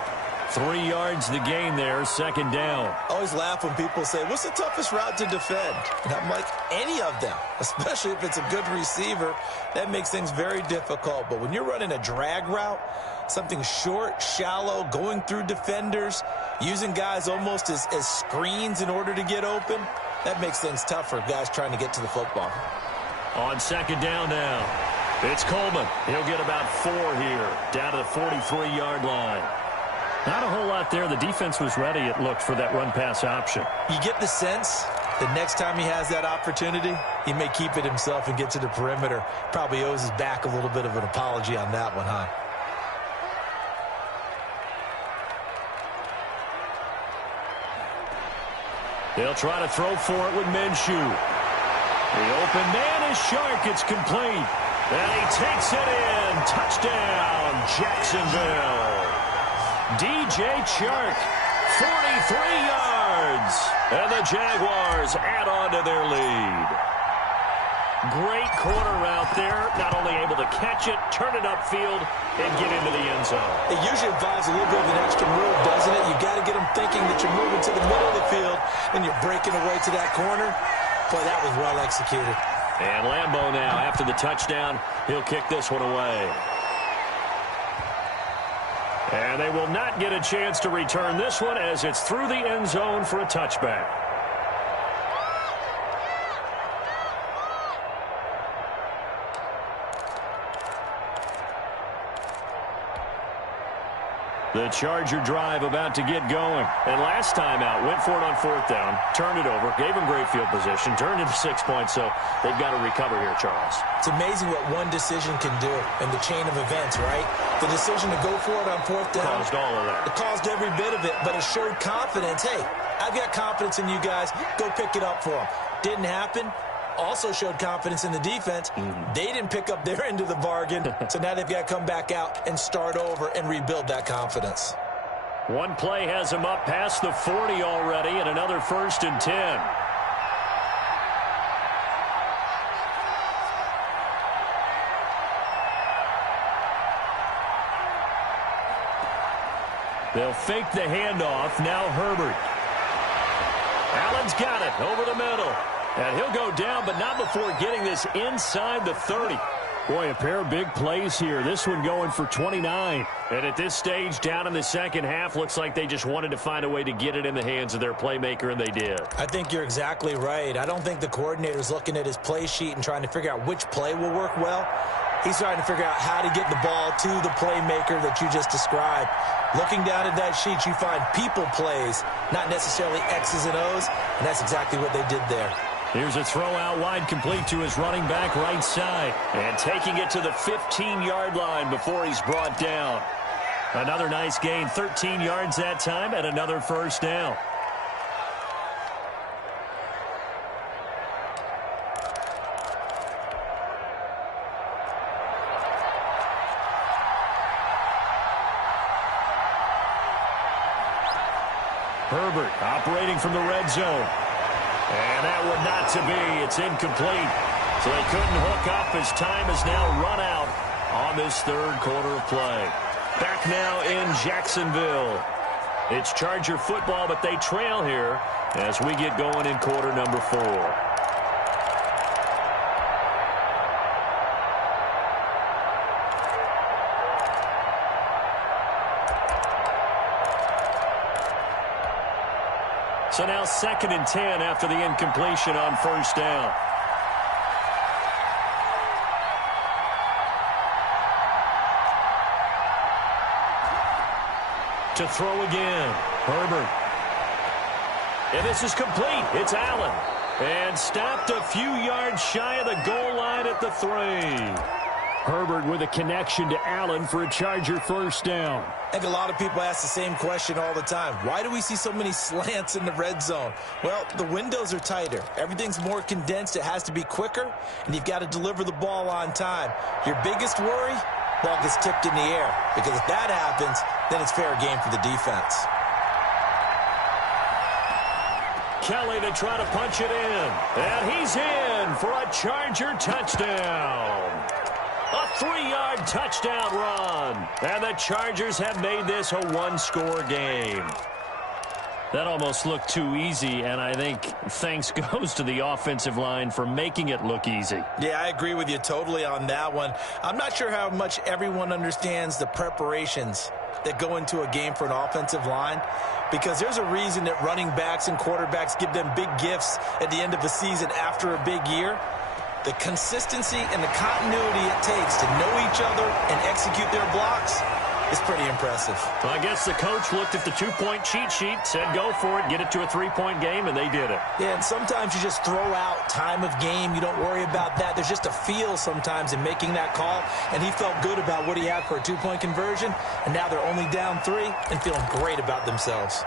3 yards the gain there, 2nd down. I always laugh when people say, what's the toughest route to defend? And I'm like, any of them, especially if it's a good receiver. That makes things very difficult. But when you're running a drag route, something short, shallow, going through defenders, using guys almost as screens in order to get open, that makes things tough for guys trying to get to the football. On 2nd down now, it's Coleman. He'll get about 4 here, down to the 43-yard line. Not a whole lot there. The defense was ready, it looked, for that run-pass option. You get the sense that next time he has that opportunity, he may keep it himself and get to the perimeter. Probably owes his back a little bit of an apology on that one, huh? They'll try to throw for it with Minshew. The open man is Shark. It's complete. And he takes it in. Touchdown, Jacksonville. DJ Chark, 43 yards. And the Jaguars add on to their lead. Great corner route there. Not only able to catch it, turn it upfield, and get into the end zone. It usually involves a little bit of an extra move, doesn't it? You've got to get them thinking that you're moving to the middle of the field, and you're breaking away to that corner. Boy, that was well executed. And Lambeau now, after the touchdown, he'll kick this one away. And they will not get a chance to return this one as it's through the end zone for a touchback. The Charger drive about to get going. And last time out, went for it on fourth down, turned it over, gave them great field position, turned it to 6 points, so they've got to recover here, Charles. It's amazing what one decision can do in the chain of events, right? The decision to go for it on fourth down. Caused all of that. It caused every bit of it, but it showed confidence. Hey, I've got confidence in you guys. Go pick it up for them. Didn't happen. Also showed confidence in the defense. They didn't pick up their end of the bargain, so now they've got to come back out and start over and rebuild that confidence. One play has them up past the 40 already, and another 1st and 10. They'll fake the handoff. Now Herbert. Allen's got it over the middle. And he'll go down, but not before getting this inside the 30. Boy, a pair of big plays here. This one going for 29. And at this stage, down in the second half, looks like they just wanted to find a way to get it in the hands of their playmaker, and they did. I think you're exactly right. I don't think the coordinator's looking at his play sheet and trying to figure out which play will work well. He's trying to figure out how to get the ball to the playmaker that you just described. Looking down at that sheet, you find people plays, not necessarily X's and O's, and that's exactly what they did there. Here's a throw out wide, complete to his running back right side. And taking it to the 15-yard line before he's brought down. Another nice gain, 13 yards that time, and another 1st down. Herbert operating from the red zone. And that would not to be. It's incomplete. So they couldn't hook up as time has now run out on this third quarter of play. Back now in Jacksonville. It's Charger football, but they trail here as we get going in quarter number 4. So now 2nd and 10 after the incompletion on 1st down. To throw again, Herbert. And this is complete. It's Allen. And stopped a few yards shy of the goal line at the 3. Herbert with a connection to Allen for a Charger 1st down. I think a lot of people ask the same question all the time. Why do we see so many slants in the red zone? Well, the windows are tighter. Everything's more condensed. It has to be quicker, and you've got to deliver the ball on time. Your biggest worry? Ball gets tipped in the air. Because if that happens, then it's fair game for the defense. Kelly to try to punch it in. And he's in for a Charger touchdown. A 3-yard touchdown run. And the Chargers have made this a 1-score game. That almost looked too easy, and I think thanks goes to the offensive line for making it look easy. Yeah, I agree with you totally on that one. I'm not sure how much everyone understands the preparations that go into a game for an offensive line, because there's a reason that running backs and quarterbacks give them big gifts at the end of the season after a big year. The consistency and the continuity it takes to know each other and execute their blocks is pretty impressive. Well, I guess the coach looked at the 2-point cheat sheet, said go for it, get it to a 3-point game, and they did it. Yeah, and sometimes you just throw out time of game. You don't worry about that. There's just a feel sometimes in making that call, and he felt good about what he had for a 2-point conversion, and now they're only down 3 and feeling great about themselves.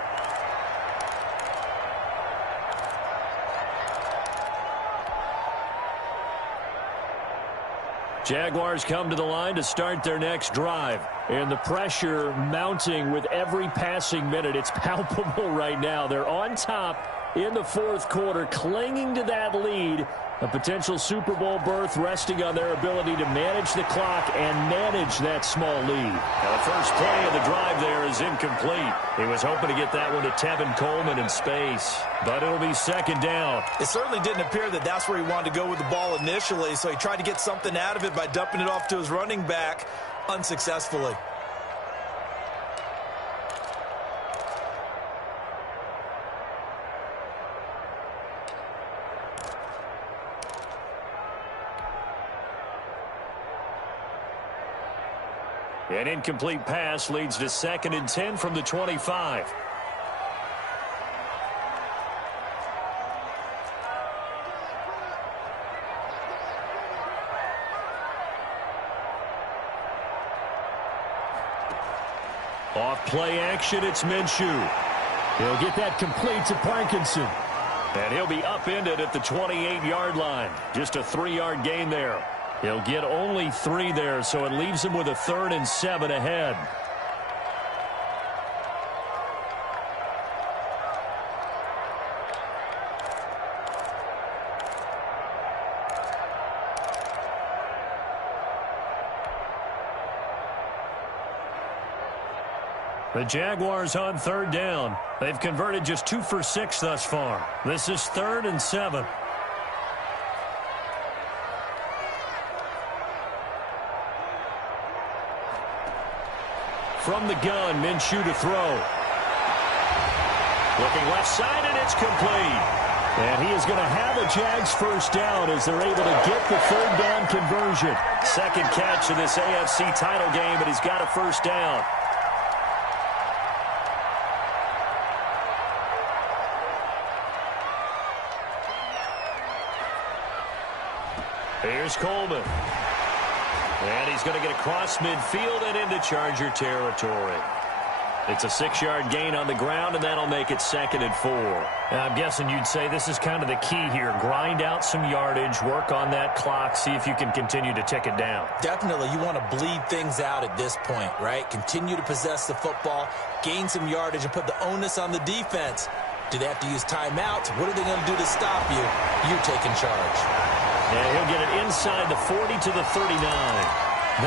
Jaguars come to the line to start their next drive. And the pressure mounting with every passing minute. It's palpable right now. They're on top in the fourth quarter, clinging to that lead. A potential Super Bowl berth resting on their ability to manage the clock and manage that small lead. Now, the first play of the drive there is incomplete. He was hoping to get that one to Tevin Coleman in space, but it'll be second down. It certainly didn't appear that that's where he wanted to go with the ball initially, so he tried to get something out of it by dumping it off to his running back unsuccessfully. An incomplete pass leads to 2nd and 10 from the 25. Off play action, it's Minshew. He'll get that complete to Parkinson. And he'll be upended at the 28-yard line. Just a 3-yard gain there. He'll get only 3 there, so it leaves him with a 3rd and 7 ahead. The Jaguars on 3rd down. They've converted just 2 for 6 thus far. This is 3rd and 7. From the gun, Minshew to throw. Looking left side, and it's complete. And he is going to have a Jags first down as they're able to get the 3rd down conversion. Second catch of this AFC title game, and he's got a first down. Here's Coleman. And he's going to get across midfield and into Charger territory. It's a 6-yard gain on the ground, and that'll make it 2nd and 4. Now, I'm guessing you'd say this is kind of the key here. Grind out some yardage, work on that clock, see if you can continue to tick it down. Definitely, you want to bleed things out at this point, right? Continue to possess the football, gain some yardage, and put the onus on the defense. Do they have to use timeouts? What are they going to do to stop you? You're taking charge. And he'll get it inside the 40 to the 39.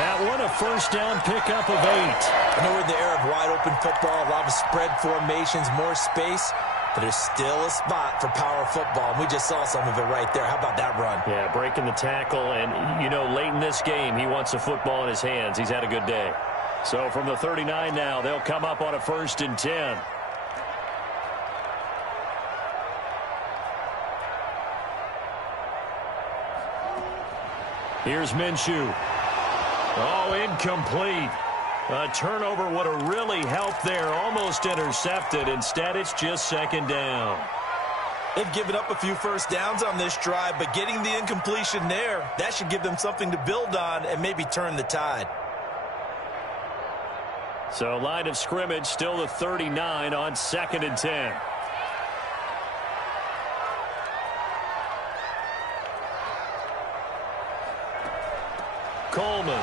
That one, a first down pickup of 8. I know we're in the era of wide-open football, a lot of spread formations, more space, but there's still a spot for power football, and we just saw some of it right there. How about that run? Yeah, breaking the tackle, and, you know, late in this game, he wants the football in his hands. He's had a good day. So from the 39 now, they'll come up on a 1st and 10. Here's Minshew. Oh, incomplete. A turnover would have really helped there. Almost intercepted. Instead, it's just 2nd down. They've given up a few first downs on this drive, but getting the incompletion there, that should give them something to build on and maybe turn the tide. So line of scrimmage still the 39 on 2nd and 10. Coleman.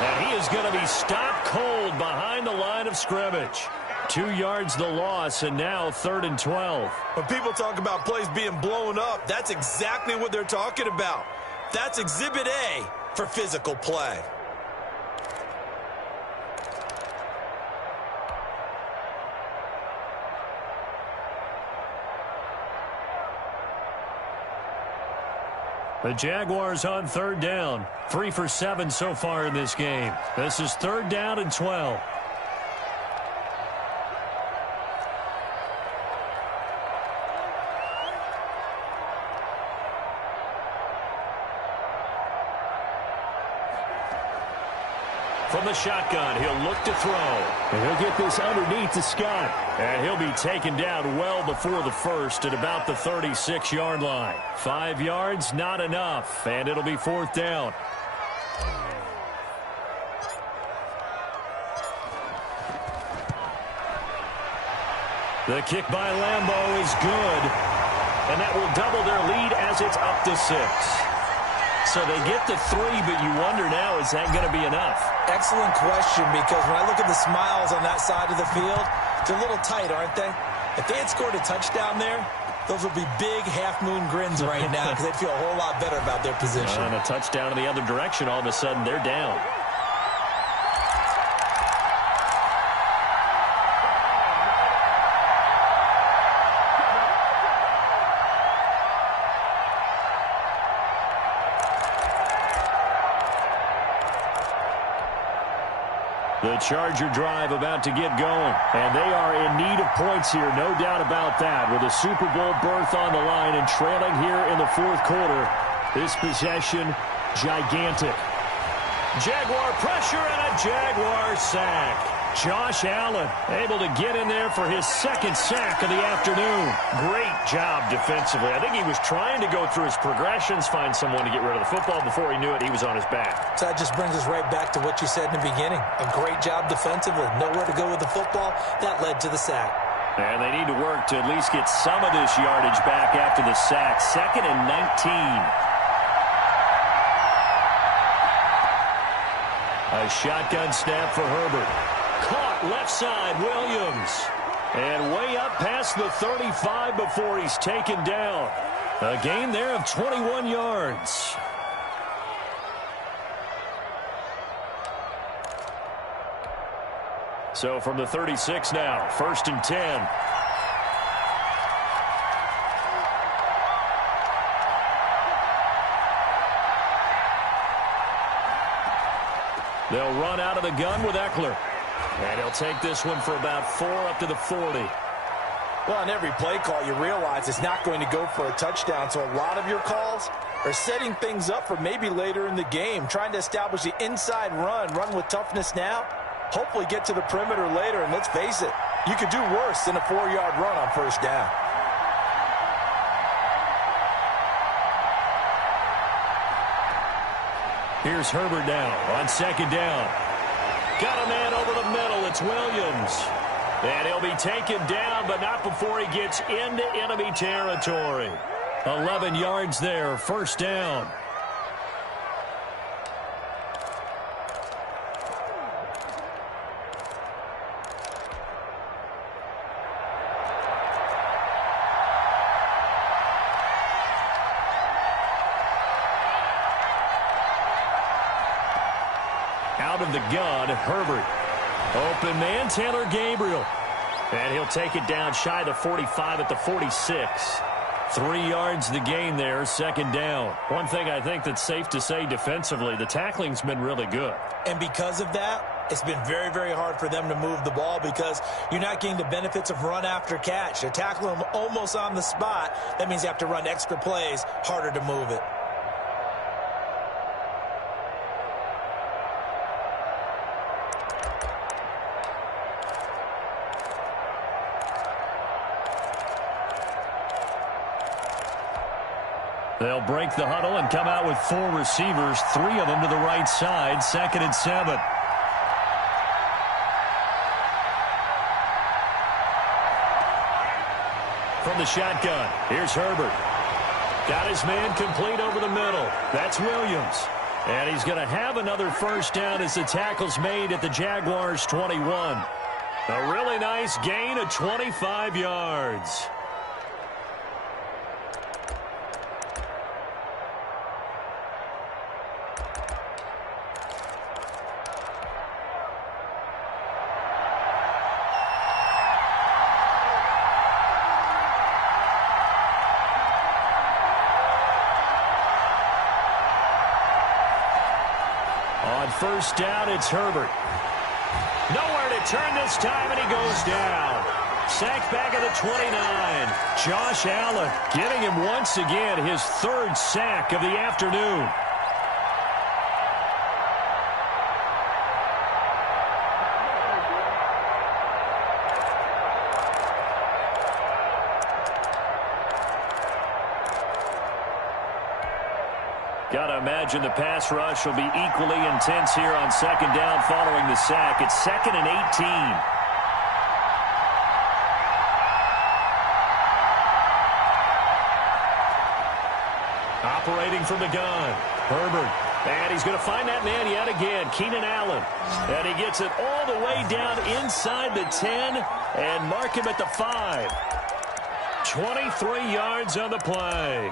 And he is going to be stopped cold behind the line of scrimmage. 2 yards the loss, and now 3rd and 12. When people talk about plays being blown up, that's exactly what they're talking about. That's Exhibit A for physical play. The Jaguars on 3rd down. 3 for 7 so far in this game. This is 3rd down and 12. From the shotgun, he'll look to throw. And he'll get this underneath to Scott. And he'll be taken down well before the first at about the 36-yard line. 5 yards, not enough. And it'll be 4th down. The kick by Lambeau is good. And that will double their lead as it's up to 6. So they get the 3, but you wonder now, is that going to be enough? Excellent question, because when I look at the smiles on that side of the field, they're a little tight, aren't they? If they had scored a touchdown there, Those would be big half-moon grins right now because they'd feel a whole lot better about their position. And a touchdown in the other direction, all of a sudden they're down. The Charger drive about to get going. And they are in need of points here, no doubt about that. With a Super Bowl berth on the line and trailing here in the fourth quarter. This possession, gigantic. Jaguar pressure and a Jaguar sack. Josh Allen able to get in there for his second sack of the afternoon. Great job defensively. I think he was trying to go through his progressions, find someone to get rid of the football. Before he knew it, he was on his back. So that just brings us right back to what you said in the beginning. A great job defensively. Nowhere to go with the football. That led to the sack. And they need to work to at least get some of this yardage back after the sack. 2nd and 19. A shotgun snap for Herbert. Caught left side, Williams. And way up past the 35 before he's taken down. A gain there of 21 yards. So from the 36 now, 1st and 10. They'll run out of the gun with Eckler. And he'll take this one for about 4 up to the 40. Well, on every play call, you realize it's not going to go for a touchdown. So a lot of your calls are setting things up for maybe later in the game, trying to establish the inside run with toughness now, hopefully get to the perimeter later. And let's face it, you could do worse than a 4-yard run on first down. Here's Herbert now on 2nd down. Got a man over the middle. It's Williams. And he'll be taken down, but not before he gets into enemy territory. 11 yards there, 1st down. Out of the gun, Herbert. Open man, Taylor Gabriel. And he'll take it down shy of the 45 at the 46. 3 yards the gain there, 2nd down. One thing I think that's safe to say defensively, the tackling's been really good. And because of that, it's been very, very hard for them to move the ball because you're not getting the benefits of run after catch. They're tackling them almost on the spot. That means you have to run extra plays, harder to move it. They'll break the huddle and come out with 4 receivers, 3 of them to the right side, 2nd and 7. From the shotgun, here's Herbert. Got his man complete over the middle. That's Williams. And he's going to have another 1st down as the tackle's made at the Jaguars' 21. A really nice gain of 25 yards. On 1st down, it's Herbert. Nowhere to turn this time, and he goes down. Sacked back at the 29. Josh Allen giving him once again his 3rd sack of the afternoon. Got to imagine the pass rush will be equally intense here on 2nd down following the sack. It's 2nd and 18. Operating from the gun, Herbert. And he's going to find that man yet again, Keenan Allen. And he gets it all the way down inside the 10 and mark him at the 5. 23 yards on the play.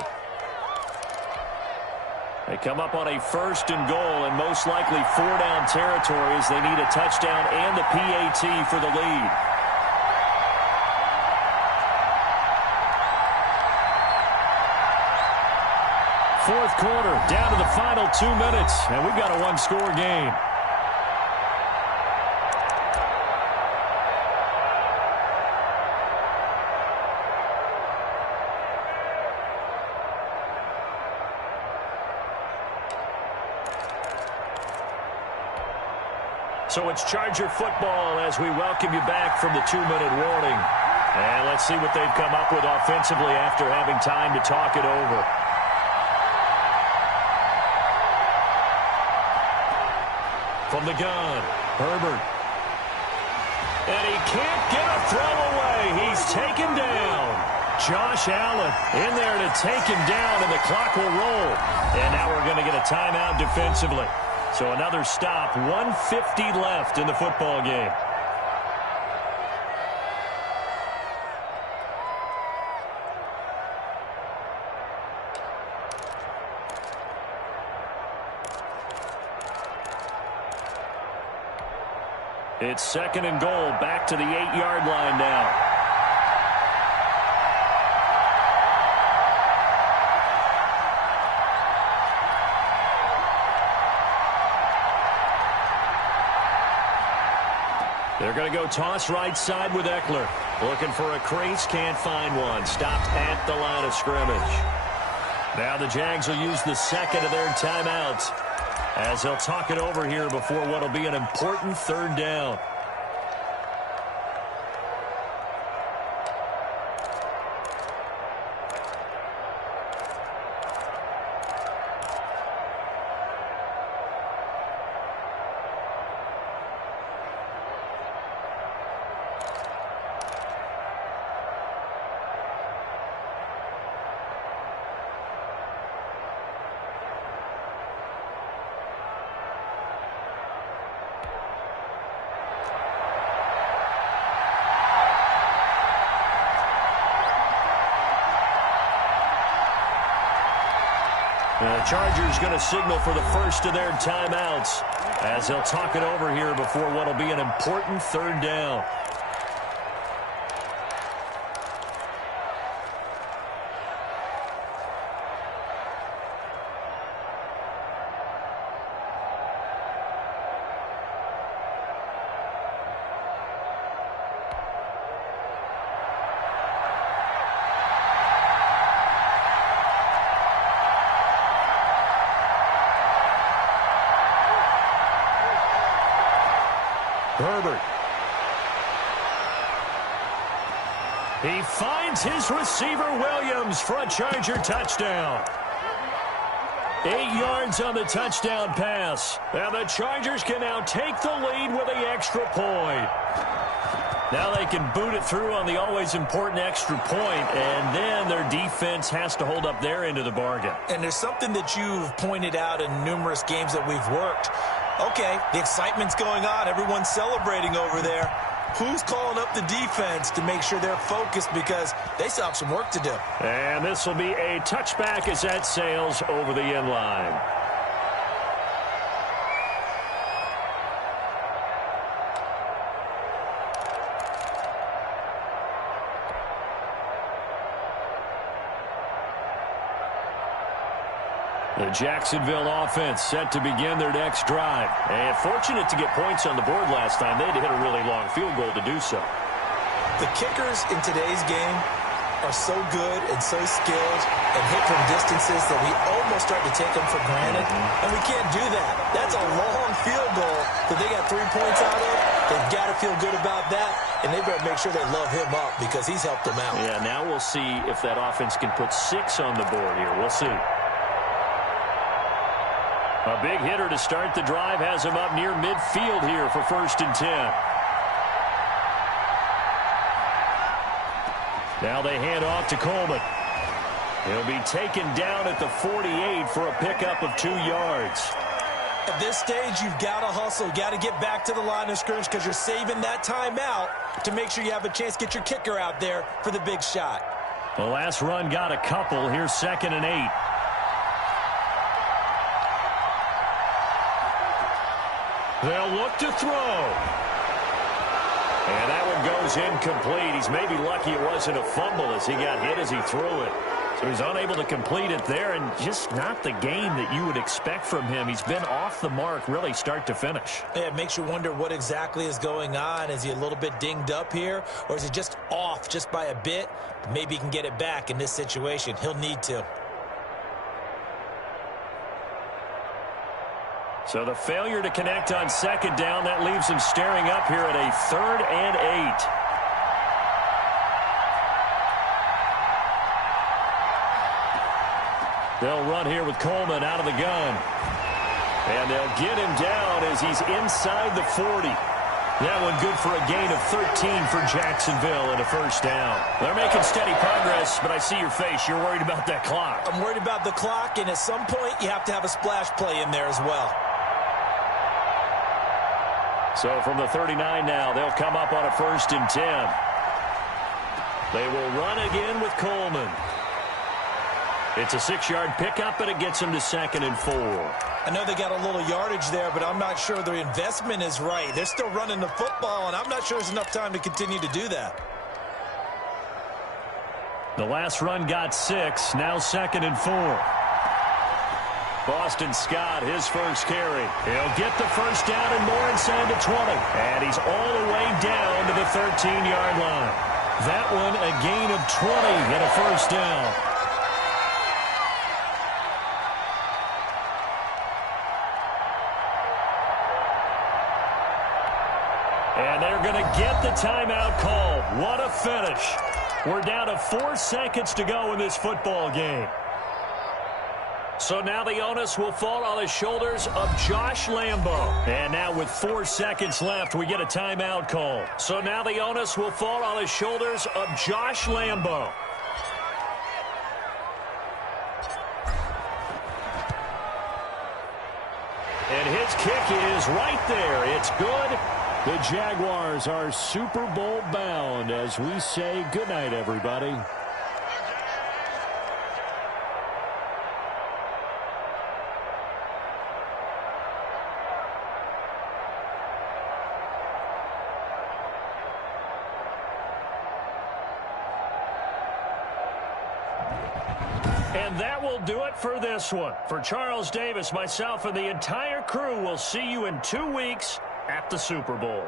They come up on a 1st and goal, and most likely 4-down territory as they need a touchdown and the PAT for the lead. Fourth quarter, down to the final 2 minutes, and we've got a one-score game. So it's Charger football as we welcome you back from the 2-minute warning. And let's see what they've come up with offensively after having time to talk it over. From the gun, Herbert. And he can't get a throw away. He's taken down. Josh Allen in there to take him down, and the clock will roll. And now we're going to get a timeout defensively. So another stop, 1:50 left in the football game. It's 2nd and goal, back to the 8-yard line now. They're going to go toss right side with Eckler. Looking for a crease, can't find one. Stopped at the line of scrimmage. Now the Jags will use the 2nd of their timeouts as they'll talk it over here before what will be an important 3rd down. The Chargers going to signal for the 1st of their timeouts as they'll talk it over here before what will be an important 3rd down. Herbert. He finds his receiver Williams for a Charger touchdown. 8 yards on the touchdown pass. And the Chargers can now take the lead with an extra point. Now they can boot it through on the always important extra point, and then their defense has to hold up their end of the bargain. And there's something that you've pointed out in numerous games that we've worked. Okay, the excitement's going on. Everyone's celebrating over there. Who's calling up the defense to make sure they're focused because they still have some work to do? And this will be a touchback as that sails over the end line. The Jacksonville offense set to begin their next drive. And fortunate to get points on the board last time. They had to hit a really long field goal to do so. The kickers in today's game are so good and so skilled and hit from distances that we almost start to take them for granted. And we can't do that. That's a long field goal that they got 3 points out of. They've got to feel good about that. And they better make sure they love him up because he's helped them out. Yeah, now we'll see if that offense can put 6 on the board here. We'll see. A big hitter to start the drive has him up near midfield here for 1st and 10. Now they hand off to Coleman. He'll be taken down at the 48 for a pickup of 2 yards. At this stage, you've got to hustle. Got to get back to the line of scrimmage because you're saving that timeout to make sure you have a chance to get your kicker out there for the big shot. The last run got a couple. Here's 2nd and 8. They'll look to throw. And that one goes incomplete. He's maybe lucky it wasn't a fumble as he got hit as he threw it. So he's unable to complete it there, and just not the game that you would expect from him. He's been off the mark really start to finish. Yeah, it makes you wonder what exactly is going on. Is he a little bit dinged up here, or is he just off just by a bit? Maybe he can get it back in this situation. He'll need to. So the failure to connect on 2nd down, that leaves him staring up here at a 3rd and 8. They'll run here with Coleman out of the gun. And they'll get him down as he's inside the 40. That one good for a gain of 13 for Jacksonville and a 1st down. They're making steady progress, but I see your face. You're worried about that clock. I'm worried about the clock, and at some point you have to have a splash play in there as well. So from the 39 now, they'll come up on a 1st and 10. They will run again with Coleman. It's a 6-yard pickup, and it gets him to 2nd and 4. I know they got a little yardage there, but I'm not sure their investment is right. They're still running the football, and I'm not sure there's enough time to continue to do that. The last run got 6, now 2nd and 4. Boston Scott, his first carry. He'll get the 1st down and more inside the 20. And he's all the way down to the 13-yard line. That one a gain of 20 and a 1st down. And they're going to get the timeout call. What a finish. We're down to 4 seconds to go in this football game. So now the onus will fall on the shoulders of Josh Lambo. And now with 4 seconds left, we get a timeout call. So now the onus will fall on the shoulders of Josh Lambo. And his kick is right there. It's good. The Jaguars are Super Bowl bound as we say goodnight, everybody. And that will do it for this one. For Charles Davis, myself, and the entire crew, will see you in 2 weeks at the Super Bowl.